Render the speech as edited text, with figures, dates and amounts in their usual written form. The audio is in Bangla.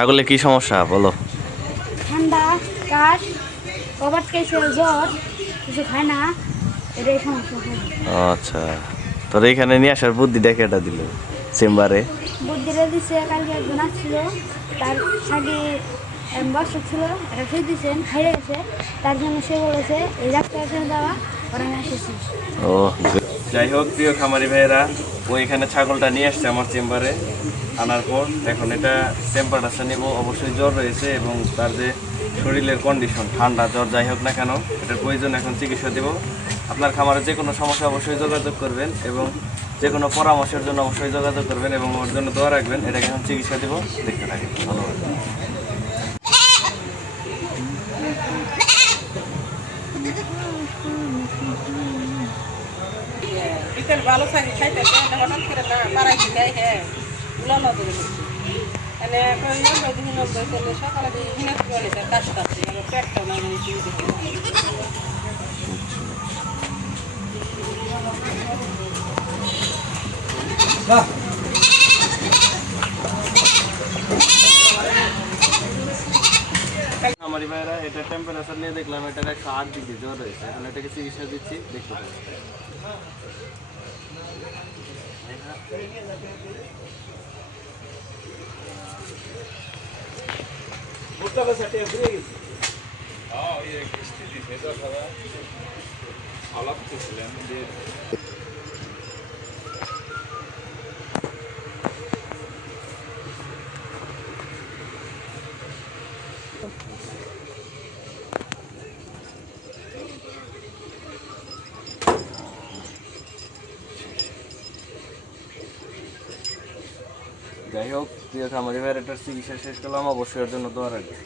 ছাগলে কি সমস্যা বলো? ঠান্ডা, কাশ, কবাট কেছে, জ্বর, কিছু খায় না, এটাই সমস্যা হয়। আচ্ছা, তোর এইখানে নিয়ে আসার বুদ্ধি দেখে এটা দিল চেম্বারে। বুদ্ধিটা দিছে, কালকে একজন আসছিল, তার শাড়ি বর্ষক ছিল, একটা ফ্রিজ দিয়েছেন, হারিয়ে গেছে, তার জন্য সে বলেছে এই ডাক্তারের জন্য দেওয়া, ওরা আমি এসেছি। ও যাই হোক, প্রিয় খামারি ভাইয়েরা, ও এখানে ছাগলটা নিয়ে আসছে আমার চেম্বারে। আনার পর এখন এটা টেম্পারেচার নিব। অবশ্যই জ্বর রয়েছে এবং তার যে শরীরের কন্ডিশন, ঠান্ডা জ্বর যাই হোক না কেন, এটার প্রয়োজন এখন চিকিৎসা দেব। আপনার খামারে যে কোনো সমস্যা অবশ্যই যোগাযোগ করবেন এবং যে কোনো পরামর্শের জন্য অবশ্যই যোগাযোগ করবেন এবং ওর জন্য দোয়া রাখবেন। এটাকে এখন চিকিৎসা দেব, দেখতে থাকেন। ধন্যবাদ। বিকেল ভালো থাকে খাইতে হঠাৎ করে না বাড়াইতে দেয়। হ্যাঁ উলানো করে মানে বিভিন্ন চলে সকালে বিভিন্ন চলে কাজ করছে পেটটা না খামারি ভাইরা, এটা টেম্পারেচার নিয়ে দেখলাম এটার 108 ডিগ্রি জ্বর রয়েছে। এখন এটাকে চিকিৎসা দিচ্ছি, দেখতে পাবেন। যাই হোক, প্রিয় খামারি ভাইয়ের, এটার চিকিৎসা শেষ করলাম। অবশ্যই এর জন্য দোয়া রাখবেন।